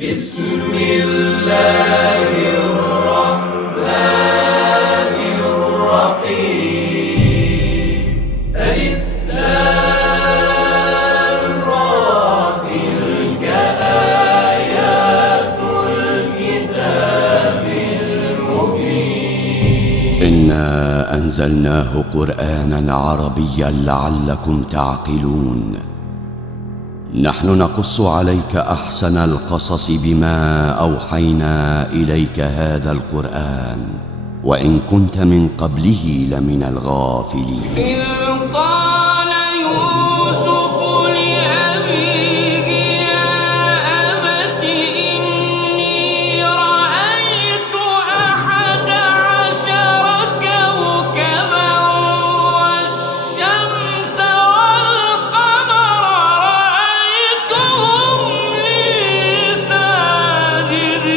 بسم الله الرحمن الرحيم. ألف لام را، تلك آيات الكتاب المبين. إنا أنزلناه قرآنا عربيا لعلكم تعقلون. نحن نقص عليك أحسن القصص بما أوحينا إليك هذا القرآن وإن كنت من قبله لمن الغافلين. إذ قال يوسف لأبيه يا أبت إني رأيت 11 كوكبا والشمس والقمر رأيتهم لي ساجدين.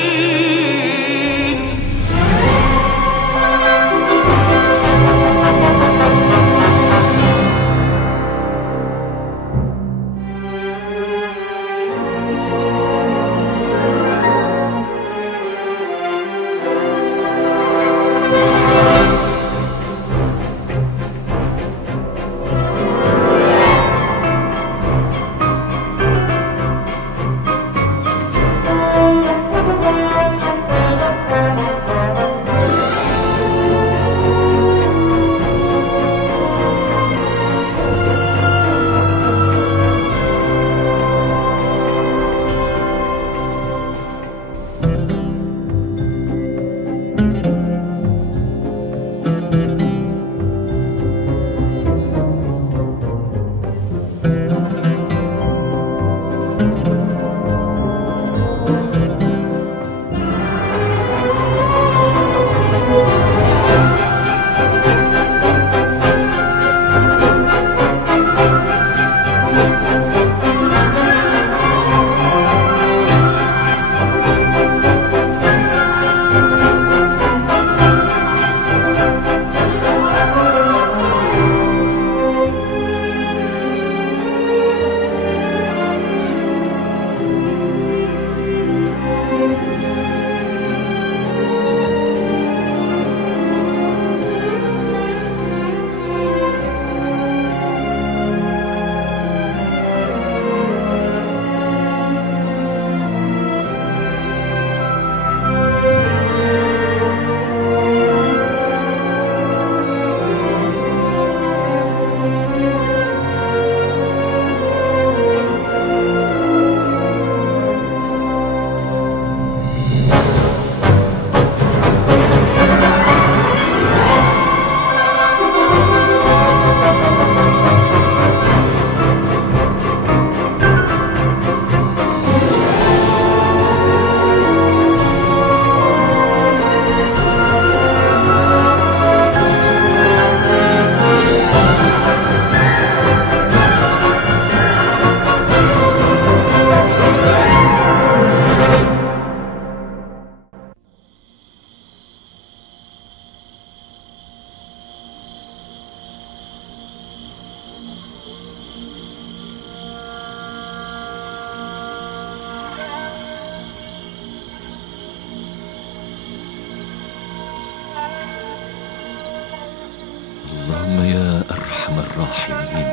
اللهم يا أرحم الراحمين،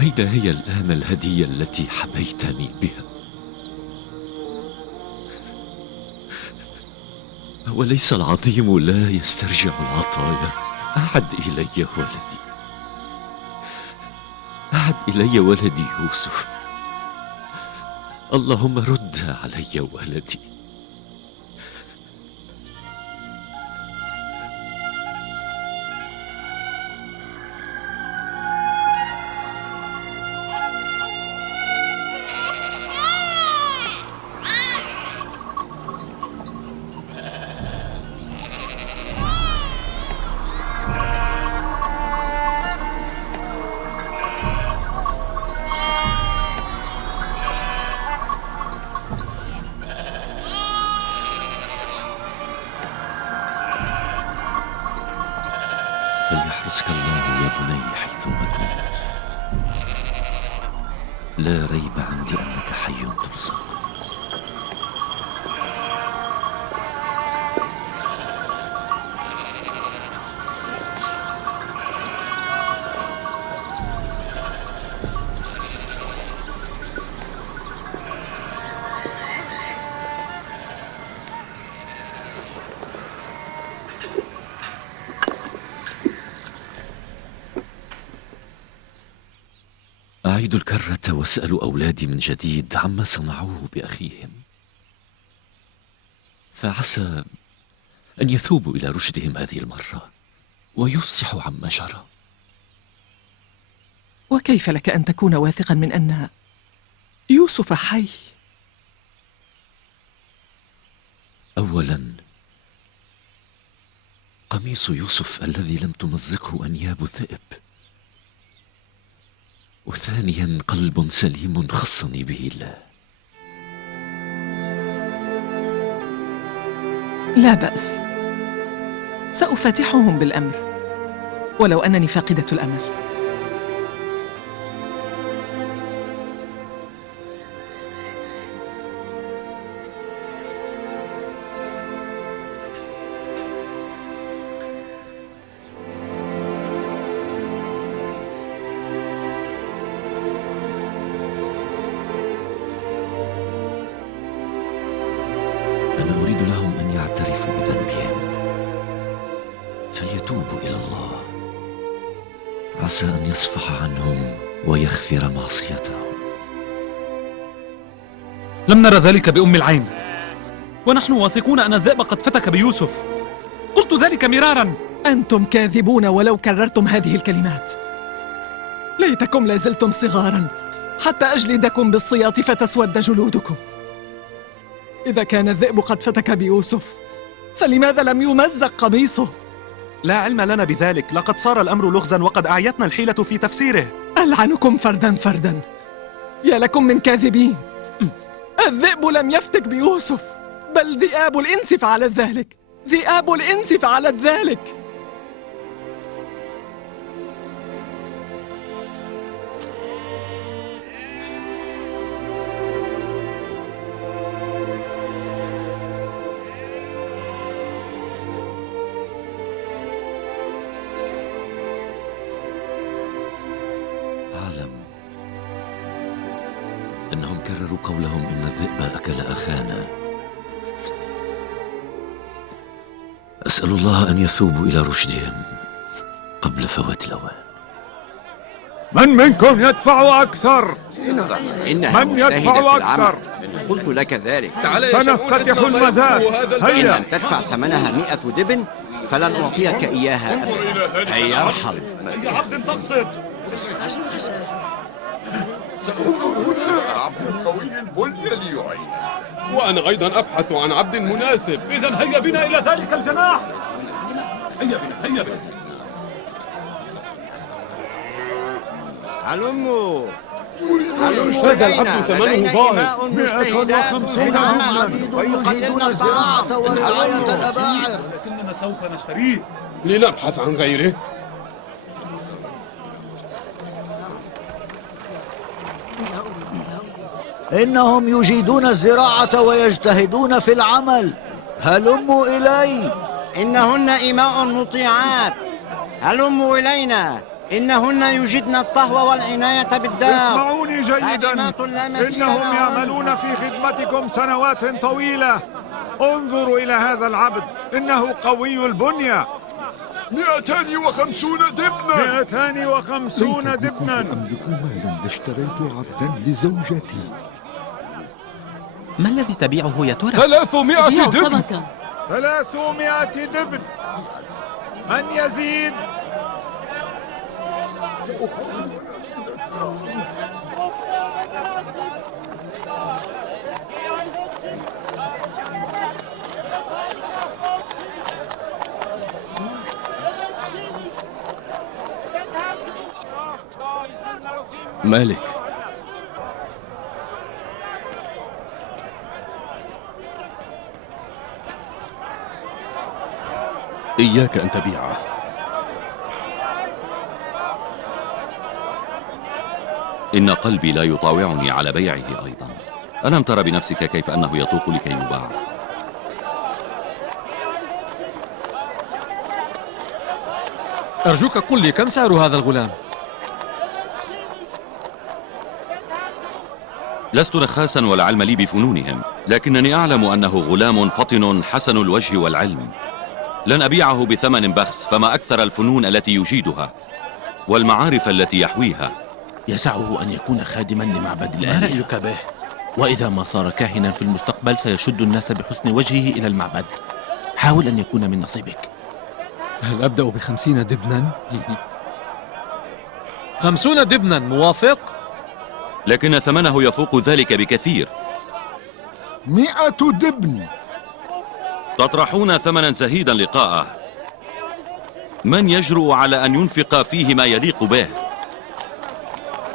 أين هي الآن الهدية التي حبيتني بها؟ وليس العظيم لا يسترجع العطايا؟ أعد إلي ولدي، أعد إلي ولدي يوسف، اللهم رد علي ولدي. فليحرسك الله يا بني حيثما كنت. لا ريب عندي أنك حي ترزق. أعيد الكرة واسأل أولادي من جديد عما صنعوه بأخيهم، فعسى أن يثوبوا إلى رشدهم هذه المرة ويفصحوا عما جرى. وكيف لك أن تكون واثقا من أن يوسف حي؟ أولا، قميص يوسف الذي لم تمزقه أنياب الذئب، وثانيا قلب سليم خصني به الله. لا بأس، سأفاتحهم بالأمر ولو أنني فاقدة الأمل. أنا أريد لهم أن يعترفوا بذنبهم فليتوبوا إلى الله، عسى أن يصفح عنهم ويغفر معصيتهم. لم نرى ذلك بأم العين، ونحن واثقون أن الذئب قد فتك بيوسف. قلت ذلك مرارا. أنتم كاذبون ولو كررتم هذه الكلمات. ليتكم لازلتم صغارا حتى أجلدكم بالسياط فتسود جلودكم. إذا كان الذئب قد فتك بيوسف فلماذا لم يمزق قميصه؟ لا علم لنا بذلك، لقد صار الأمر لغزا وقد أعيتنا الحيلة في تفسيره. ألعنكم فردا فردا، يا لكم من كاذبين. الذئب لم يفتك بيوسف، بل ذئاب الإنس فعلت ذلك، ذئاب الإنس فعلت ذلك. أعلم أنهم كرروا قولهم إن الذئب أكل أخانا. أسأل الله أن يثوبوا إلى رشدهم قبل فوات الأوان. من منكم يدفع أكثر؟ من يدفع أكثر؟ قلت لك ذلك. سنفتتح المزاد. هيا. إن لم تدفع ثمنها 100 دبن فلن أعطيك إياها أبدا. هيا ارحل. يا عبد فاقصد. عبد قوي البنية ليعين، وأنا أيضا أبحث عن عبد مناسب. إذا هيا بنا إلى ذلك الجناح. هيا بنا، هيا بنا. هلموا. هذا العبد ثمنه باهظ. 150 دبنا. ويجيدون الزراعة ورعاية الأباعر. لكننا سوف نشتريه. لنبحث عن غيره. إنهم يجيدون الزراعة ويجتهدون في العمل. هلموا إلي. إنهن إماء مطيعات. هلموا إلينا. إنهن يجدن الطهو والعناية بالدار. اسمعوني جيدا، إنهم يعملون في خدمتكم سنوات طويلة. انظروا إلى هذا العبد، إنه قوي البنية. 250 دبنا. 250 دبنا. أملك مالا اشتريت عبدا لزوجتي. ما الذي تبيعه يا ترى؟ 300 دبن. 300 دبن. من يزيد؟ مالك، إياك أن تبيعه. إن قلبي لا يطاوعني على بيعه أيضا. ألم تر بنفسك كيف أنه يطوق لكي يباع؟ أرجوك قل لي كم سعر هذا الغلام؟ لست نخاسا ولا علم لي بفنونهم، لكنني أعلم أنه غلام فطن حسن الوجه والعلم. لن أبيعه بثمن بخس، فما أكثر الفنون التي يجيدها والمعارف التي يحويها. يسعه أن يكون خادما لمعبد الآلهة. ما رأيك به؟ وإذا ما صار كاهنا في المستقبل سيشد الناس بحسن وجهه إلى المعبد. حاول أن يكون من نصيبك. هل أبدأ ب50 دبنا؟ 50 دبنا موافق؟ لكن ثمنه يفوق ذلك بكثير. 100 دبن. تطرحون ثمنا زهيدا لقاءه. من يجرؤ على أن ينفق فيه ما يليق به؟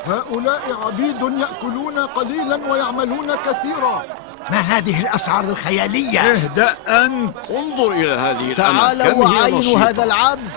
هؤلاء عبيد يأكلون قليلا ويعملون كثيرا. ما هذه الأسعار الخيالية؟ اهدأ أنت. انظر إلى هذه تعالوا وعينوا هذا العبد.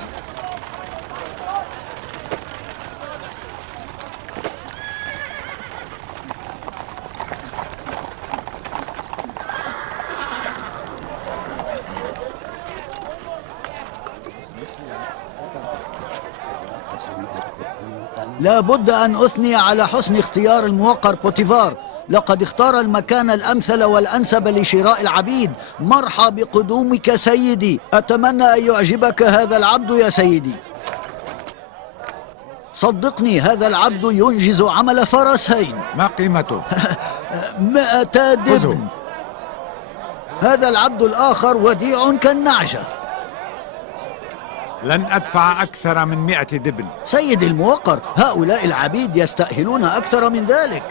لا بد أن أثني على حسن اختيار الموقر بوتيفار. لقد اختار المكان الأمثل والأنسب لشراء العبيد. مرحى بقدومك سيدي. أتمنى أن يعجبك هذا العبد يا سيدي. صدقني هذا العبد ينجز عمل فرسين. ما قيمته؟ 200 دبن. هذا العبد الآخر وديع كالنعجة. لن أدفع أكثر من 100 دبن. سيدي الموقر، هؤلاء العبيد يستأهلون أكثر من ذلك.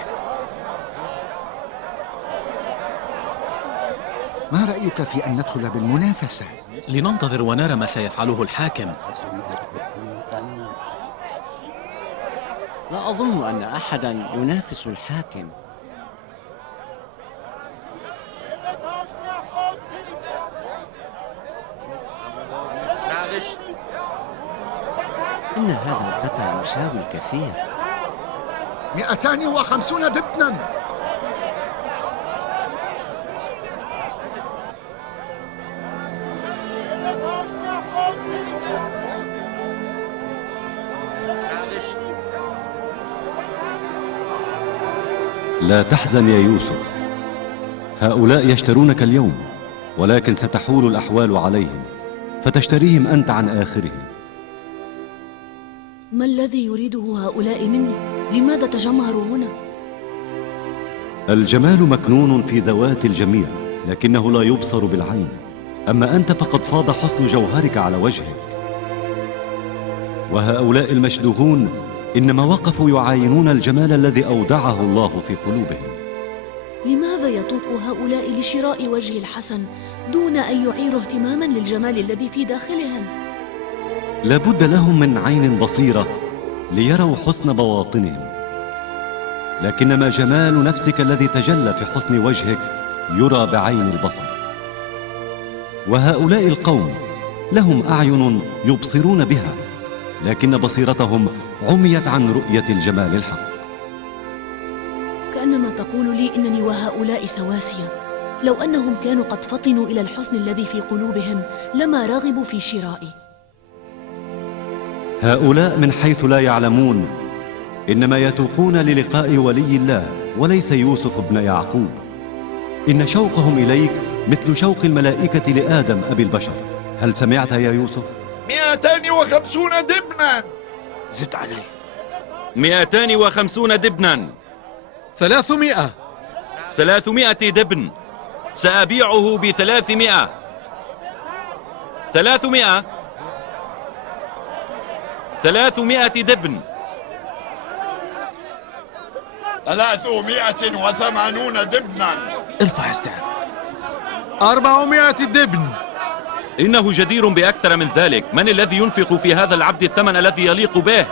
ما رأيك في أن ندخل بالمنافسة؟ لننتظر ونرى ما سيفعله الحاكم. لا أظن أن أحدا ينافس الحاكم. إن هذا الفتى يساوي الكثير. 250 دبنا. لا تحزن يا يوسف، هؤلاء يشترونك اليوم، ولكن ستحول الأحوال عليهم فتشتريهم أنت عن آخرهم. ما الذي يريده هؤلاء مني؟ لماذا تجمهروا هنا؟ الجمال مكنون في ذوات الجميع، لكنه لا يبصر بالعين. أما أنت فقد فاض حسن جوهرك على وجهك. وهؤلاء المشدوهون إنما وقفوا يعاينون الجمال الذي أودعه الله في قلوبهم. لماذا يطوق هؤلاء لشراء وجه الحسن دون أن يعيروا اهتماما للجمال الذي في داخلهم؟ لابد لهم من عين بصيرة ليروا حسن بواطنهم، لكنما جمال نفسك الذي تجلى في حسن وجهك يرى بعين البصر. وهؤلاء القوم لهم أعين يبصرون بها، لكن بصيرتهم عميت عن رؤية الجمال الحق. كأنما تقول لي إنني وهؤلاء سواسية. لو أنهم كانوا قد فطنوا إلى الحسن الذي في قلوبهم لما رغبوا في شرائي. هؤلاء من حيث لا يعلمون إنما يتوقون للقاء ولي الله وليس يوسف ابن يعقوب. إن شوقهم إليك مثل شوق الملائكة لآدم أبي البشر. هل سمعت يا يوسف؟ 250 دبنا. زد عليه. 250 دبنا. 300. 300 دبن. سأبيعه ب300. 300. 300 دبن. 380 دبنا. ارفع السعر. 400 دبن. إنه جدير بأكثر من ذلك. من الذي ينفق في هذا العبد الثمن الذي يليق به؟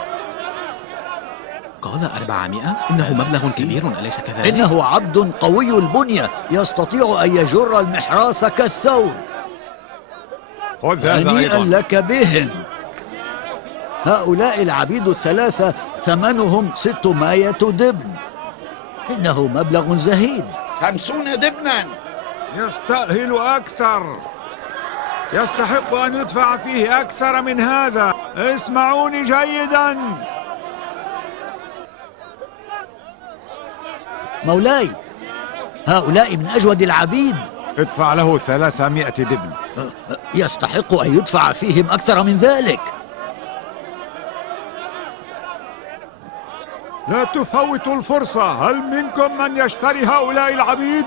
قال 400؟ إنه مبلغ كبير أليس كذلك؟ إنه عبد قوي البنية يستطيع أن يجر المحراث كالثور. خذ هذا هنيئا أيضا. لك بهم. هؤلاء العبيد الثلاثة ثمنهم 600 دبن. إنه مبلغ زهيد. 50 دبنا. يستأهل أكثر. يستحق أن يدفع فيه أكثر من هذا. اسمعوني جيدا. مولاي، هؤلاء من أجود العبيد. ادفع له 300 دبن. يستحق أن يدفع فيهم أكثر من ذلك. لا تفوتوا الفرصة. هل منكم من يشتري هؤلاء العبيد؟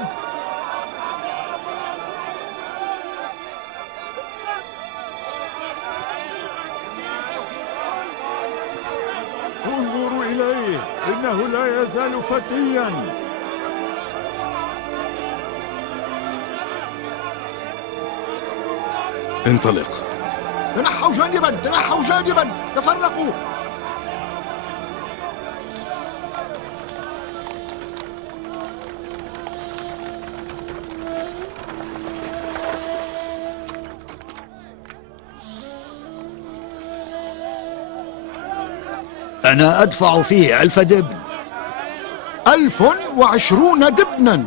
انظروا إليه، إنه لا يزال فتيا. انطلق. تنحوا جانبا، تنحوا جانبا، تفرقوا. أنا أدفع فيه 1000 دبن. 1020 دبنا.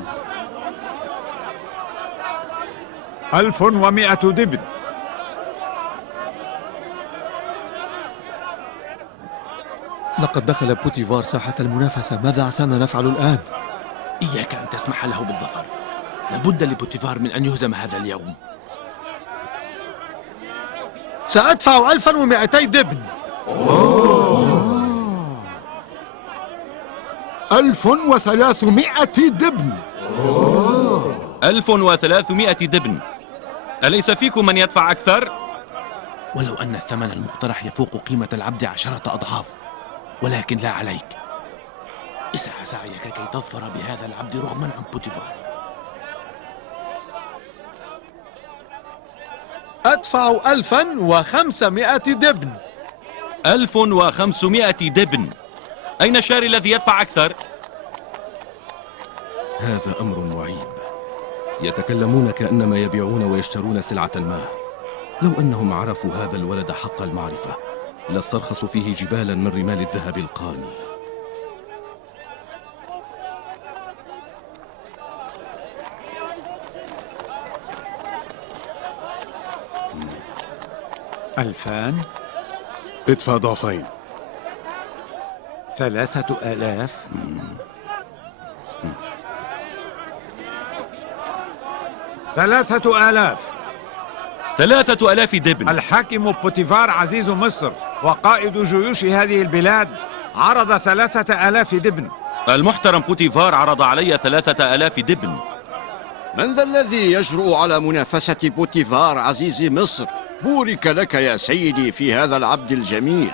1100 دبن. لقد دخل بوتيفار ساحة المنافسة. ماذا عسانا نفعل الآن؟ إياك أن تسمح له بالظفر. لابد لبوتيفار من أن يهزم هذا اليوم. سأدفع 1200 دبن. 1300 دبن. 1300 دبن. أليس فيكم من يدفع أكثر؟ ولو أن الثمن المقترح يفوق قيمة العبد 10 أضعاف، ولكن لا عليك. اسعى سعيك كي تظفر بهذا العبد رغما عن بوتيفار. أدفع 1500 دبن. 1500 دبن. أين الشاري الذي يدفع أكثر؟ هذا أمر معيب. يتكلمون كأنما يبيعون ويشترون سلعة ما. لو أنهم عرفوا هذا الولد حق المعرفة لاسترخصوا فيه جبالا من رمال الذهب القاني. ألفان. ادفع ضعفين. 3000. 3000. 3000 دبن. الحاكم بوتيفار عزيز مصر وقائد جيوش هذه البلاد عرض 3000 دبن. المحترم بوتيفار عرض علي 3000 دبن. من ذا الذي يجرؤ على منافسة بوتيفار عزيز مصر؟ بورك لك يا سيدي في هذا العبد الجميل.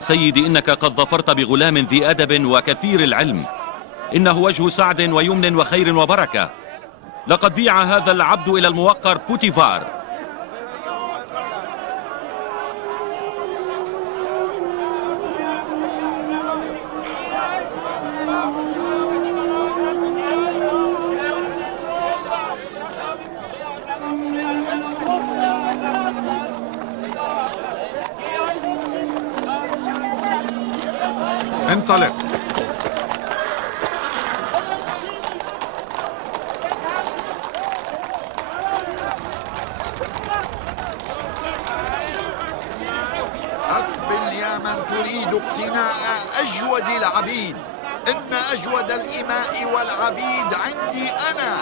سيدي، إنك قد ظفرت بغلام ذي أدب وكثير العلم. إنه وجه سعد ويمن وخير وبركة. لقد بيع هذا العبد إلى الموقر بوتيفار. انطلق. أقبل يا من تريد اقتناء أجود العبيد. إن أجود الإماء والعبيد عندي أنا.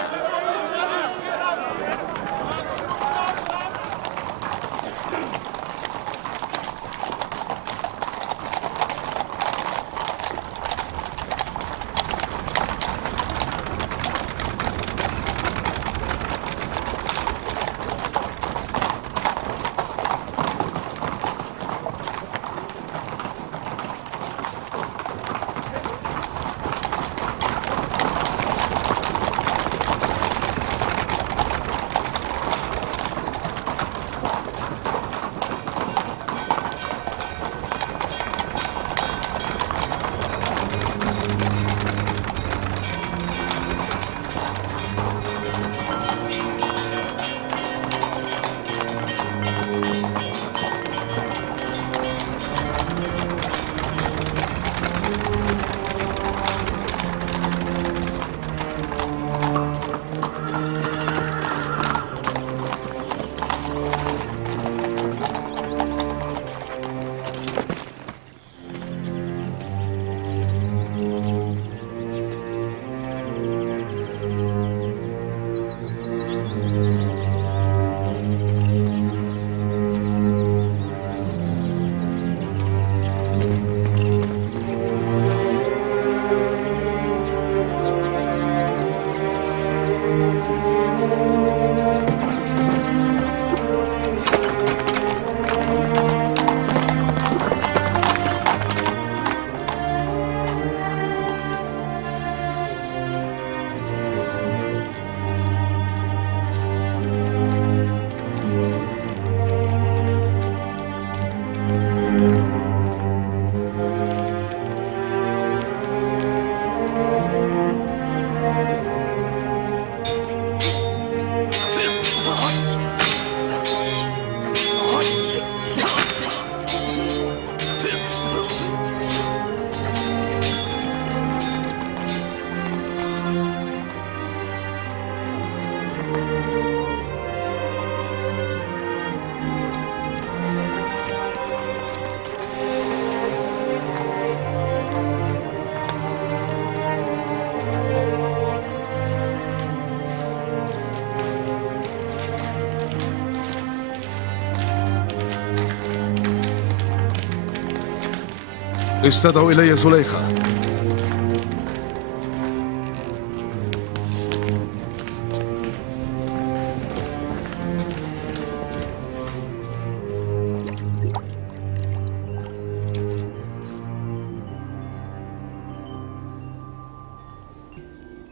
استدعوا إلي زليخة.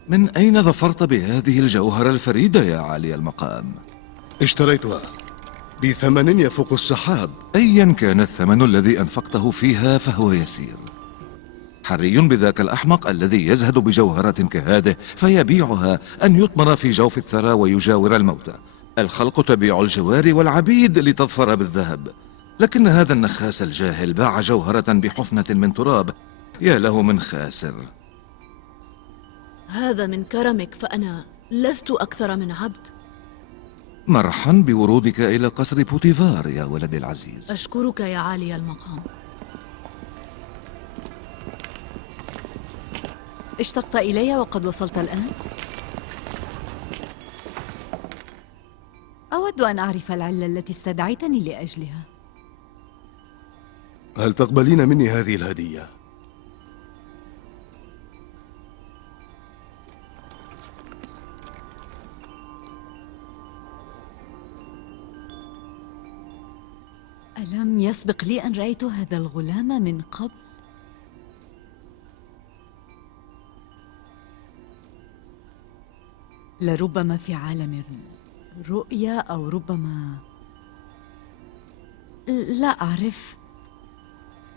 من أين ظفرت بهذه الجوهرة الفريدة يا عالي المقام؟ اشتريتها بثمن يفوق السحاب. أيا كان الثمن الذي أنفقته فيها فهو يسير. حري بذاك الأحمق الذي يزهد بجوهرة كهذه فيبيعها أن يطمر في جوف الثرى ويجاور الموتى. الخلق تبيع الجواري والعبيد لتظفر بالذهب، لكن هذا النخاس الجاهل باع جوهرة بحفنة من تراب. يا له من خاسر. هذا من كرمك، فأنا لست أكثر من عبد. مرحا بورودك إلى قصر بوتيفار يا ولدي العزيز. أشكرك يا عالي المقام. اشتقت إلي وقد وصلت الآن؟ أود أن أعرف العلة التي استدعيتني لأجلها. هل تقبلين مني هذه الهدية؟ ألم يسبق لي أن رأيت هذا الغلام من قبل؟ لربما في عالم الرؤيا أو ربما لا أعرف،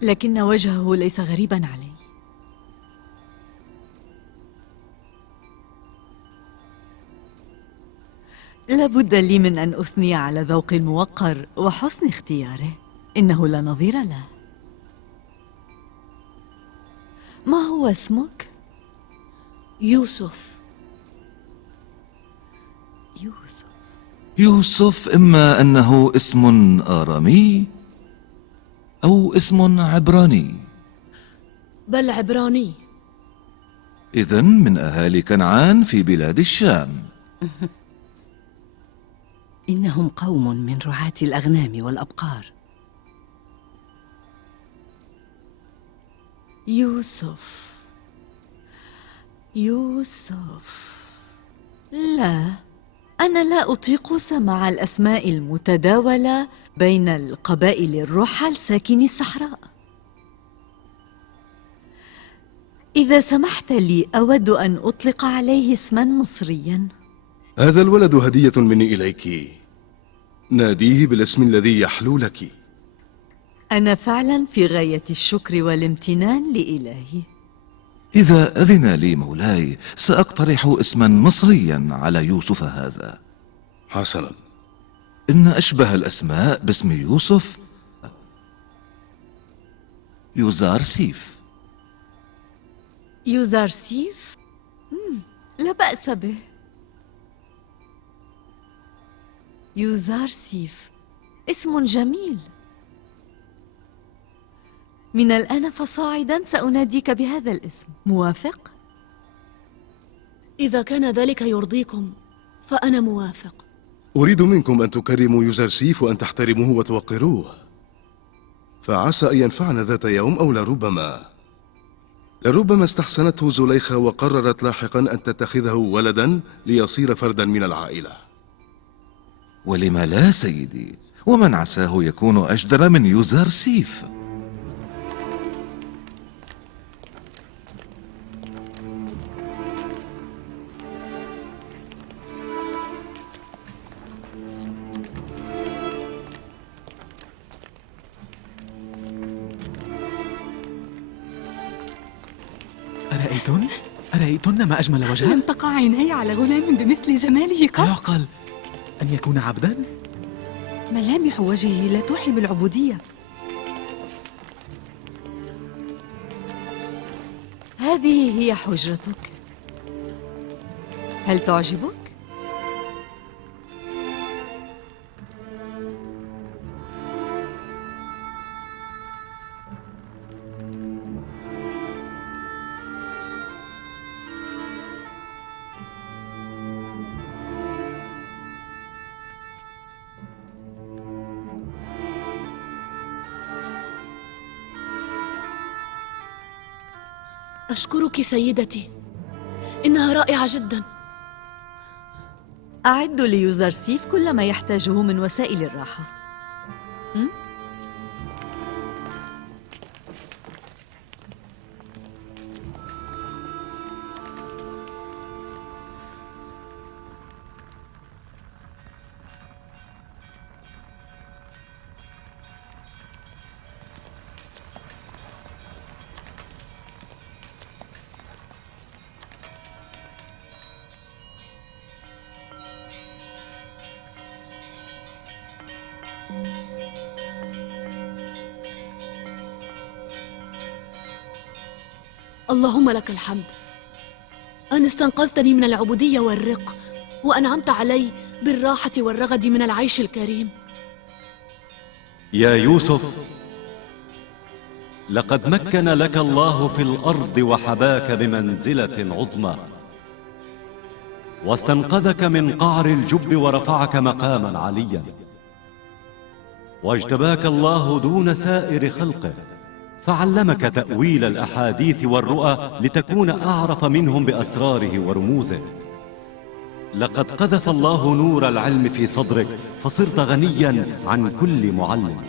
لكن وجهه ليس غريبا علي. لابد لي من أن أثني على ذوق الموقر وحسن اختياره، إنه لا نظير له. ما هو اسمك؟ يوسف. يوسف إما أنه اسم آرامي أو اسم عبراني. بل عبراني. إذن من أهالي كنعان في بلاد الشام. إنهم قوم من رعاة الأغنام والأبقار. يوسف. لا، أنا لا أطيق سماع الأسماء المتداولة بين القبائل الرحل ساكني الصحراء. إذا سمحت لي أود أن أطلق عليه اسما مصريا. هذا الولد هدية مني إليك، ناديه بالاسم الذي يحلو لك. أنا فعلا في غاية الشكر والامتنان لإلهي. إذا أذن لي مولاي سأقترح اسما مصريا على يوسف هذا. حسنا. إن أشبه الأسماء باسم يوسف يوزارسيف. يوزارسيف؟ لا بأس به. يوزارسيف اسم جميل. من الآن فصاعدا سأناديك بهذا الاسم، موافق؟ إذا كان ذلك يرضيكم فأنا موافق. أريد منكم أن تكرموا يوزرسيف وأن تحترموه وتوقروه، فعسى أن ينفعنا ذات يوم أو لربما استحسنته زليخة وقررت لاحقا أن تتخذه ولدا ليصير فردا من العائلة. ولم لا سيدي، ومن عساه يكون أجدر من يوزارسيف. أرأيتن ما أجمل وجهه؟ لم تقع عيني على غلام بمثل جماله قط. أيعقل أن يكون عبدا؟ ملامح وجهه لا توحي بالعبودية. هذه هي حجرتك، هل تعجبك؟ أشكرك سيدتي، إنها رائعة جدا. أعدوا ليوزرسيف كل ما يحتاجه من وسائل الراحة. اللهم لك الحمد أن استنقذتني من العبودية والرق، وأنعمت علي بالراحة والرغد من العيش الكريم. يا يوسف، لقد مكن لك الله في الأرض وحباك بمنزلة عظمى، واستنقذك من قعر الجب ورفعك مقاما عليا، واجتباك الله دون سائر خلقه، فعلمك تأويل الأحاديث والرؤى لتكون أعرف منهم بأسراره ورموزه. لقد قذف الله نور العلم في صدرك، فصرت غنيا عن كل معلم.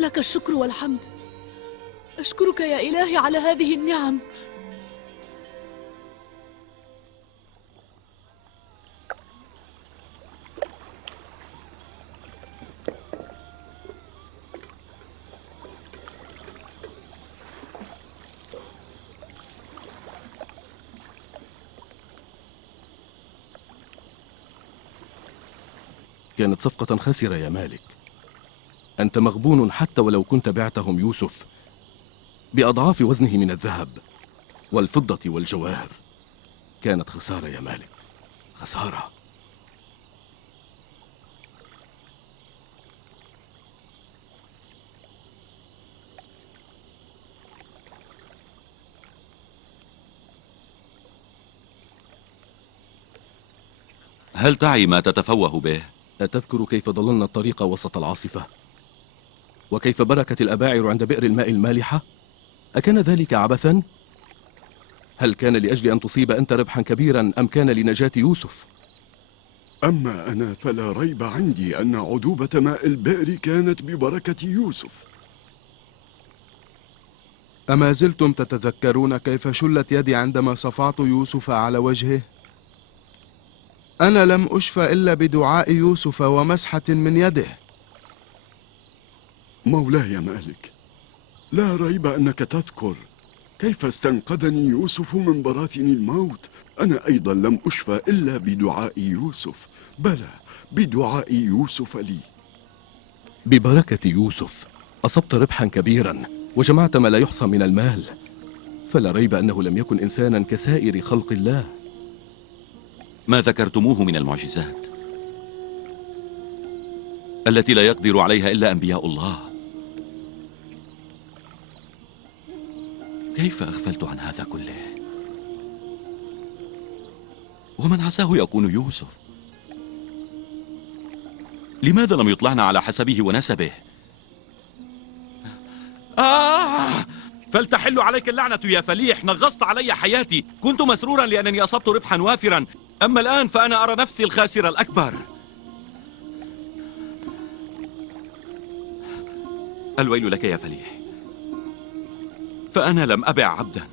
لك الشكر والحمد. أشكرك يا إلهي على هذه النعم. كانت صفقة خاسرة يا مالك. أنت مغبون حتى ولو كنت بعتهم يوسف بأضعاف وزنه من الذهب والفضة والجواهر. كانت خسارة يا مالك، خسارة. هل تعي ما تتفوه به؟ أتذكر كيف ضللنا الطريق وسط العاصفة؟ وكيف بركت الأباعر عند بئر الماء المالحة؟ أكان ذلك عبثا؟ هل كان لأجل أن تصيب أنت ربحا كبيرا أم كان لنجاة يوسف؟ أما أنا فلا ريب عندي أن عذوبة ماء البئر كانت ببركة يوسف. أما زلتم تتذكرون كيف شلت يدي عندما صفعت يوسف على وجهه؟ أنا لم أشفى إلا بدعاء يوسف ومسحة من يده. مولاي مالك، لا ريب أنك تذكر كيف استنقذني يوسف من براثن الموت. أنا أيضا لم أشفى إلا بدعاء يوسف، بلى بدعاء يوسف لي. ببركة يوسف أصبت ربحا كبيرا وجمعت ما لا يحصى من المال، فلا ريب أنه لم يكن إنسانا كسائر خلق الله. ما ذكرتموه من المعجزات التي لا يقدر عليها إلا أنبياء الله، كيف أغفلت عن هذا كله؟ ومن عساه يكون يوسف؟ لماذا لم يطلعنا على حسبه ونسبه؟ فلتحل عليك اللعنة يا فليح، نغصت علي حياتي. كنت مسرورا لأنني أصبت ربحا وافرا، أما الآن فأنا أرى نفسي الخاسر الأكبر. الويل لك يا فليح، فأنا لم أبع عبدا،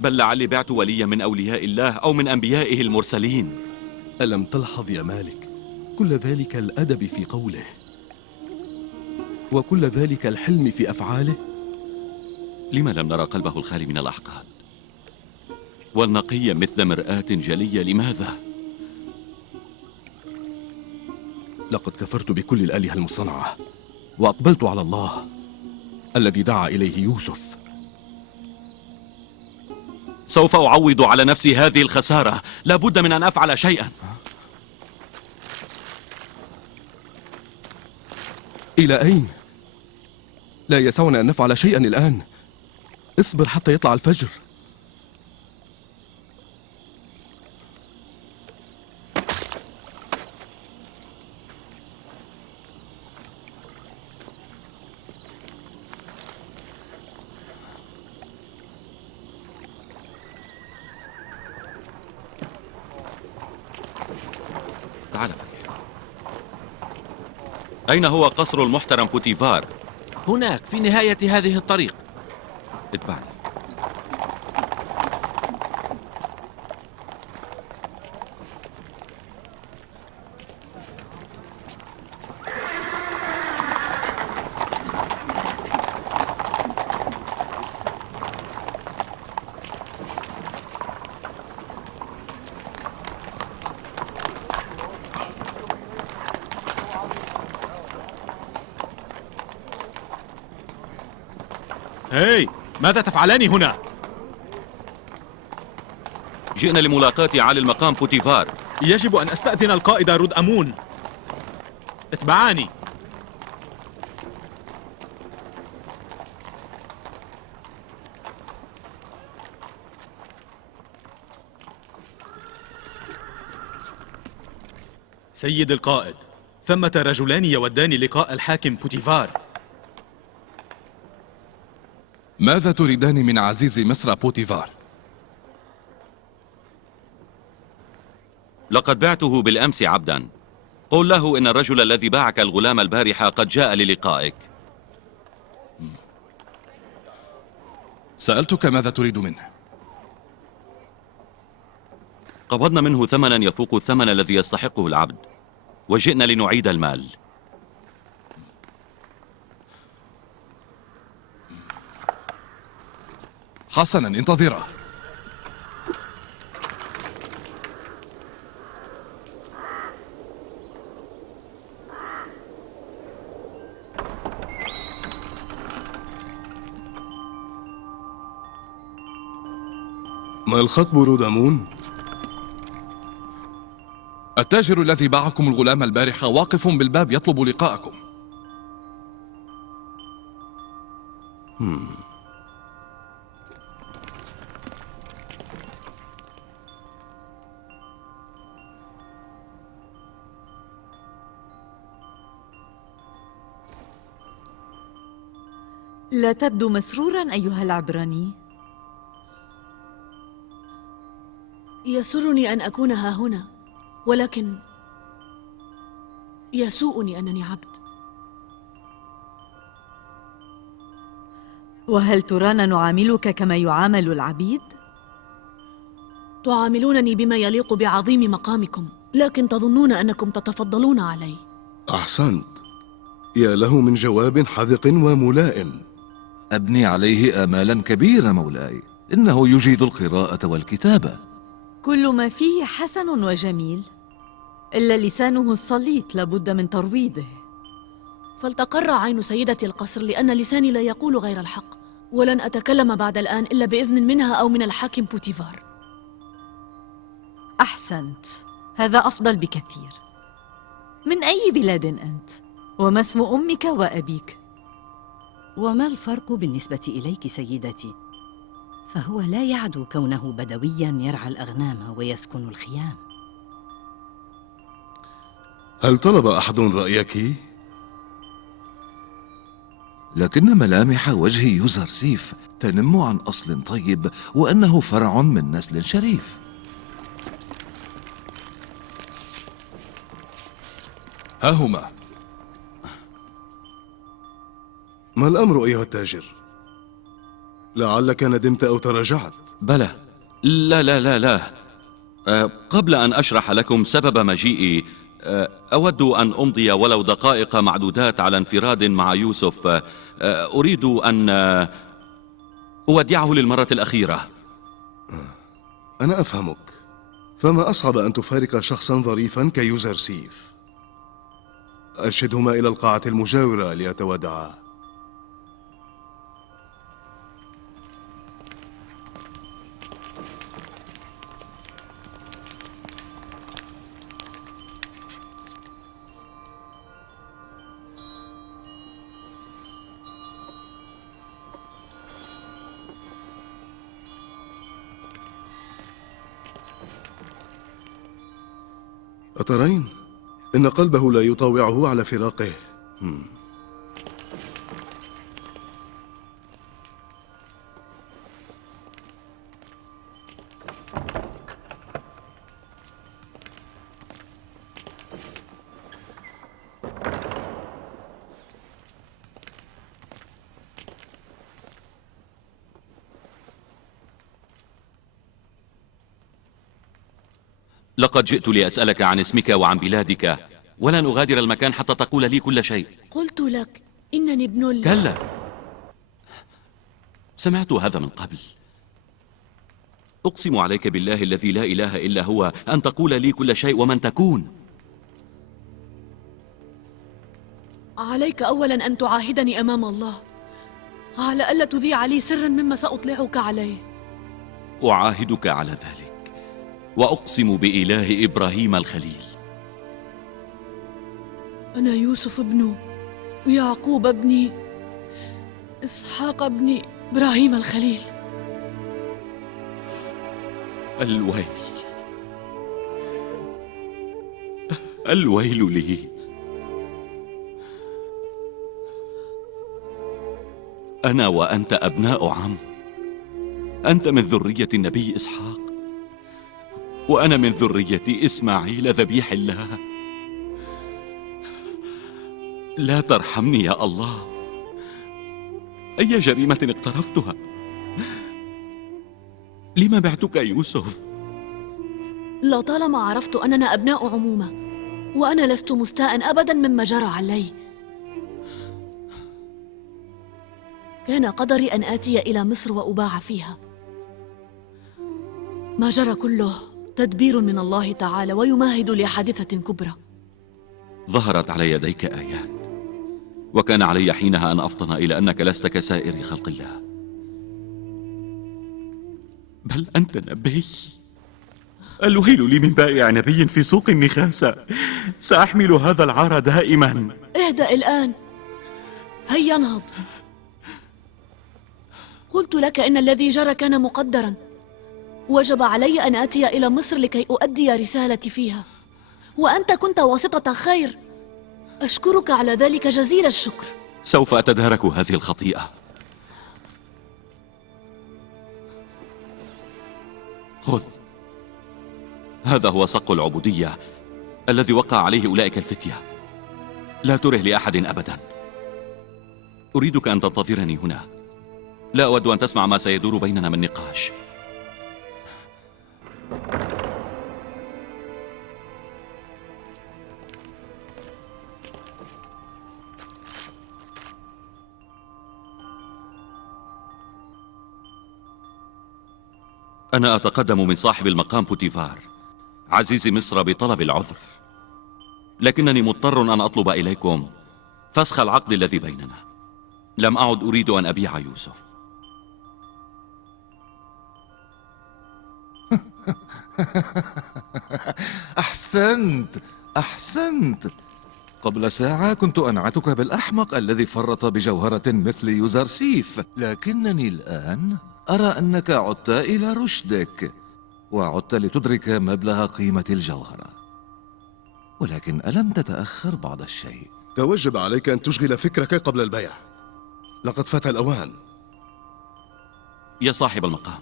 بل لعلي بعت وليا من أولياء الله أو من أنبيائه المرسلين. ألم تلحظ يا مالك كل ذلك الأدب في قوله، وكل ذلك الحلم في أفعاله؟ لما لم نرى قلبه الخالي من الأحقاد والنقي مثل مرآة جلية؟ لماذا؟ لقد كفرت بكل الآلهة المصنعة وأقبلت على الله الذي دعا إليه يوسف. سوف أعوض على نفسي هذه الخسارة، لا بد من أن أفعل شيئا. إلى أين؟ لا يسعنا أن نفعل شيئا الآن. اصبر حتى يطلع الفجر. تعال فريح. أين هو قصر المحترم بوتيفار؟ هناك في نهاية هذه الطريق. اتبعني. هاي، ماذا تفعلان هنا؟ جئنا لملاقاة عالي المقام بوتيفار. يجب أن أستأذن القائد رود أمون. اتبعاني. سيد القائد، ثمة رجلان يودان لقاء الحاكم بوتيفار. ماذا تريدان من عزيز مصر بوتيفار؟ لقد بعته بالأمس عبدا. قل له إن الرجل الذي باعك الغلام البارحة قد جاء للقائك. سألتك ماذا تريد منه؟ قبضنا منه ثمنا يفوق الثمن الذي يستحقه العبد، وجئنا لنعيد المال. حسنا، انتظره. ما الخطب رود أمون؟ التاجر الذي باعكم الغلام البارحة واقف بالباب يطلب لقاءكم. لا تبدو مسرورا أيها العبراني. يسرني أن أكون ها هنا، ولكن يسوءني أنني عبد. وهل ترانا نعاملك كما يعامل العبيد؟ تعاملونني بما يليق بعظيم مقامكم، لكن تظنون أنكم تتفضلون علي. أحسنت. يا له من جواب حذق وملائم. أبني عليه آمالا كبيرة مولاي، إنه يجيد القراءة والكتابة. كل ما فيه حسن وجميل، إلا لسانه السليط لابد من ترويضه. فلتقر عين سيدة القصر، لأن لساني لا يقول غير الحق، ولن أتكلم بعد الآن إلا بإذن منها أو من الحاكم بوتيفار. أحسنت، هذا أفضل بكثير. من أي بلاد أنت؟ وما اسم أمك وأبيك؟ وما الفرق بالنسبة إليك سيدتي؟ فهو لا يعدو كونه بدويا يرعى الأغنام ويسكن الخيام. هل طلب أحد رأيك؟ لكن ملامح وجه يوزرسيف تنم عن أصل طيب، وأنه فرع من نسل شريف. ها هما. ما الأمر أيها التاجر؟ لعلك ندمت أو تراجعت. بلى، لا لا لا لا. قبل أن أشرح لكم سبب مجيئي، أود أن أمضي ولو دقائق معدودات على انفراد مع يوسف. أريد أن أودعه للمرة الأخيرة. أنا أفهمك. فما أصعب أن تفارق شخصا ظريفا كيوزرسيف. أرشدهما إلى القاعة المجاورة ليتودعا. أترين؟ إن قلبه لا يطاوعه على فراقه. لقد جئت لأسألك عن اسمك وعن بلادك، ولن أغادر المكان حتى تقول لي كل شيء. قلت لك إنني ابن كلا، سمعت هذا من قبل. أقسم عليك بالله الذي لا إله إلا هو أن تقول لي كل شيء ومن تكون. عليك أولا أن تعاهدني أمام الله على ألا تذيع لي سرا مما سأطلعك عليه. أعاهدك على ذلك، وأقسم بإله إبراهيم الخليل. أنا يوسف ابن يعقوب ابن إسحاق ابن إبراهيم الخليل. الويل، الويل لي. أنا وأنت أبناء عم. أنت من ذرية النبي إسحاق، وأنا من ذرية إسماعيل ذبيح الله. لا ترحمني يا الله. أي جريمة اقترفتها؟ لما بعتك يوسف؟ لطالما عرفت أننا أبناء عمومة، وأنا لست مستاء أبدا مما جرى علي. كان قدري أن آتي إلى مصر وأباع فيها. ما جرى كله تدبير من الله تعالى ويمهد لحادثة كبرى. ظهرت على يديك آيات، وكان علي حينها أن أفطن إلى أنك لست كسائر خلق الله، بل أنت نبي. الويل لي من بائع نبي في سوق النخاسة. سأحمل هذا العار دائما. اهدأ الآن، هيا انهض. قلت لك إن الذي جرى كان مقدرا، وجب علي أن آتي إلى مصر لكي أؤدي رسالتي فيها، وأنت كنت واسطة خير. أشكرك على ذلك جزيل الشكر. سوف أتدارك هذه الخطيئة. خذ، هذا هو صق العبودية الذي وقع عليه أولئك الفتية. لا تره لأحد أبدا. أريدك أن تنتظرني هنا. لا أود أن تسمع ما سيدور بيننا من نقاش. أنا أتقدم من صاحب المقام بوتيفار عزيز مصر بطلب العذر، لكنني مضطر أن أطلب إليكم فسخ العقد الذي بيننا. لم أعد أريد أن أبيع يوسف. أحسنت، أحسنت. قبل ساعة كنت أنعتك بالأحمق الذي فرط بجوهرة مثل يوزرسيف، لكنني الآن أرى أنك عدت إلى رشدك وعدت لتدرك مبلغ قيمة الجوهرة. ولكن ألم تتأخر بعض الشيء؟ توجب عليك أن تشغل فكرك قبل البيع. لقد فات الأوان. يا صاحب المقام،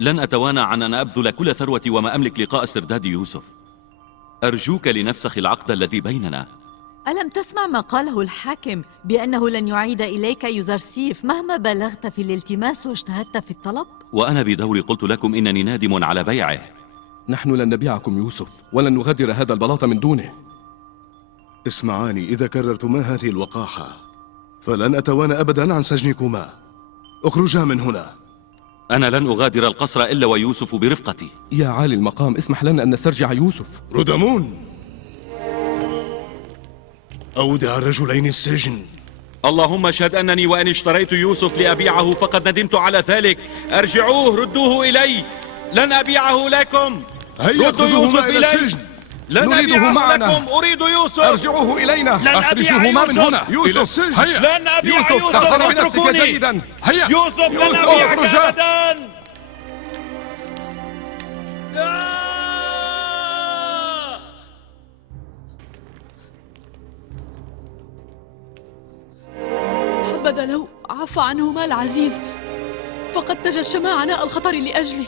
لن أتوانى عن أن أبذل كل ثروتي وما أملك لقاء استرداد يوسف. أرجوك لنفسخ العقد الذي بيننا. ألم تسمع ما قاله الحاكم بأنه لن يعيد إليك يوزرسيف مهما بلغت في الالتماس واجتهدت في الطلب؟ وأنا بدوري قلت لكم إنني نادم على بيعه. نحن لن نبيعكم يوسف، ولن نغادر هذا البلاط من دونه. اسمعاني، إذا كررتما هذه الوقاحة فلن أتوانى أبدا عن سجنكما. اخرجا من هنا. أنا لن أغادر القصر إلا ويوسف برفقتي. يا عالي المقام، اسمح لنا أن نسترجع يوسف. ردمون، أودع الرجلين السجن. اللهم اشهد أنني وإن اشتريت يوسف لأبيعه فقد ندمت على ذلك. أرجعوه، ردوه إلي. لن أبيعه لكم. ردوا يوسف إلي. لن نريده معنا. لكم. أريد يوسف. أرجعوه إلينا. أخرجوه ما من هنا. يوسف إلى السجن. هيا. لن أبيع يوسف، تحضر بنفسك جيدا. هيا يوسف، لن أبيعك أبدا. حبذا لو عفى عنهما العزيز، فقد تجشما عناء الخطر لأجله.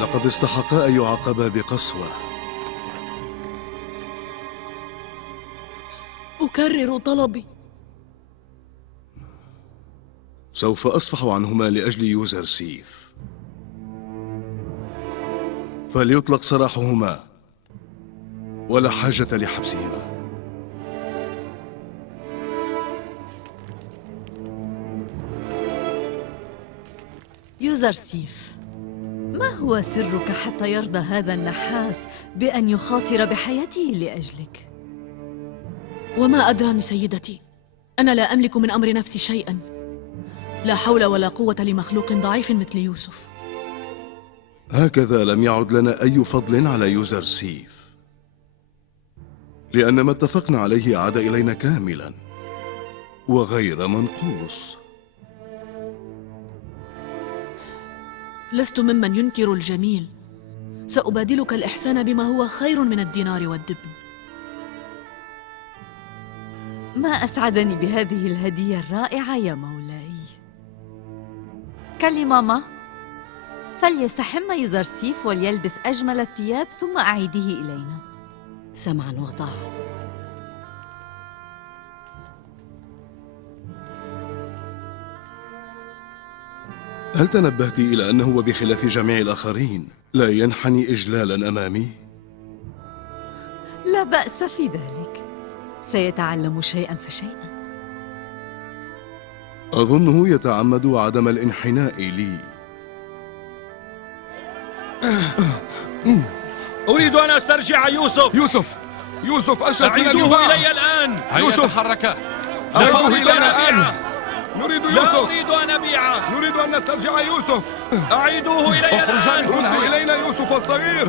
لقد استحقا أن يعاقبا بقسوة. أكرر طلبي. سوف أصفح عنهما لأجل يوزرسيف، فليطلق سراحهما ولا حاجة لحبسهما. يوزرسيف، ما هو سرك حتى يرضى هذا النحاس بأن يخاطر بحياته لأجلك؟ وما أدراني سيدتي، أنا لا أملك من أمر نفسي شيئا. لا حول ولا قوة لمخلوق ضعيف مثل يوسف. هكذا لم يعد لنا أي فضل على يوزرسيف، لأن ما اتفقنا عليه عاد إلينا كاملا وغير منقوص. لست ممن ينكر الجميل، سأبادلك الإحسان بما هو خير من الدينار والدبن. ما أسعدني بهذه الهدية الرائعة يا مولاي. كلماما، فليستحم يوزرسيف وليلبس أجمل الثياب ثم أعيديه إلينا. سمعا وطاعة. هل تنبهت إلى أنه وبخلاف جميع الآخرين لا ينحني إجلالا أمامي؟ لا بأس في ذلك، سيتعلم شيئا فشيئا. أظنه يتعمد عدم الانحناء لي. أريد أن أسترجع يوسف. يوسف أشرف من أعيدوه إلي الآن. يوسف تحرك. لا أريد أن أبيعه. نريد يوسف. لا أريد أن أبيعه. نريد أن نسترجع يوسف. أعيدوه إلي الآن. ارجعوه إلينا يوسف الصغير.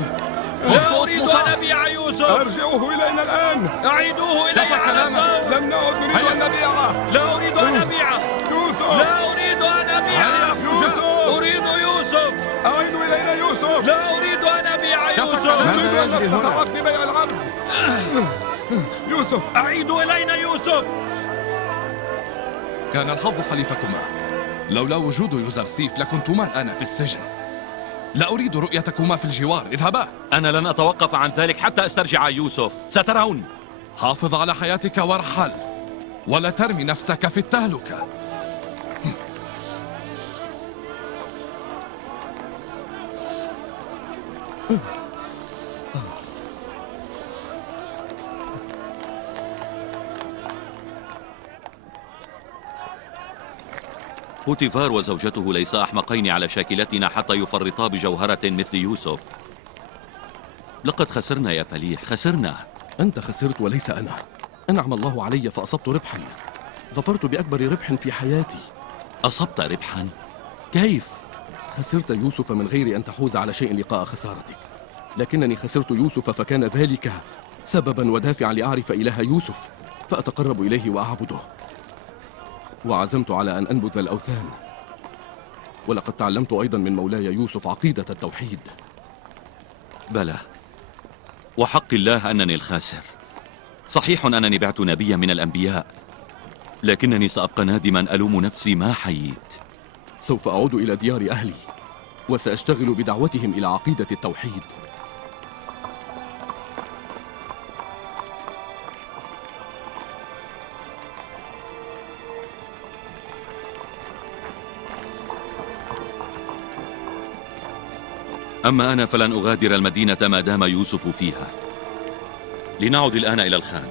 لا أريد أن أبيع يوسف. أرجعوه إلينا الآن. أعيدوه إلي على الفور. لم نعد نريد أن نبيعه. لا أريد أن أبيعه. يوسف. لا أريد أن أبيعه. يوسف. أريد يوسف. أعيدوا إلينا يوسف. لا أريد أن أبيع يوسف. نريد أن نفسخ عقد بيع العبد. يوسف. أعيدوا إلينا يوسف. كان الحظ خليفتكما. لولا وجود يوزرسيف لكنتما الآن في السجن. لا أريد رؤيتكما في الجوار. اذهبا. أنا لن أتوقف عن ذلك حتى أسترجع يوسف. سترون. حافظ على حياتك وارحل، ولا ترمي نفسك في التهلكة. بوتيفار وزوجته ليس أحمقين على شاكلتنا حتى يفرطا بجوهرة مثل يوسف. لقد خسرنا يا فليح، خسرنا. أنت خسرت وليس أنا. أنعم الله علي فأصبت ربحا. ظفرت بأكبر ربح في حياتي. أصبت ربحا؟ كيف؟ خسرت يوسف من غير أن تحوز على شيء لقاء خسارتك، لكنني خسرت يوسف فكان ذلك سببا ودافعا لأعرف إله يوسف فأتقرب إليه وأعبده. وعزمت على أن أنبذ الأوثان، ولقد تعلمت أيضا من مولاي يوسف عقيدة التوحيد. بلى، وحق الله أنني الخاسر. صحيح أنني بعت نبيا من الأنبياء، لكنني سأبقى نادما ألوم نفسي ما حييت. سوف أعود إلى ديار أهلي وسأشتغل بدعوتهم إلى عقيدة التوحيد. أما أنا فلن أغادر المدينة ما دام يوسف فيها. لنعد الآن إلى الخان.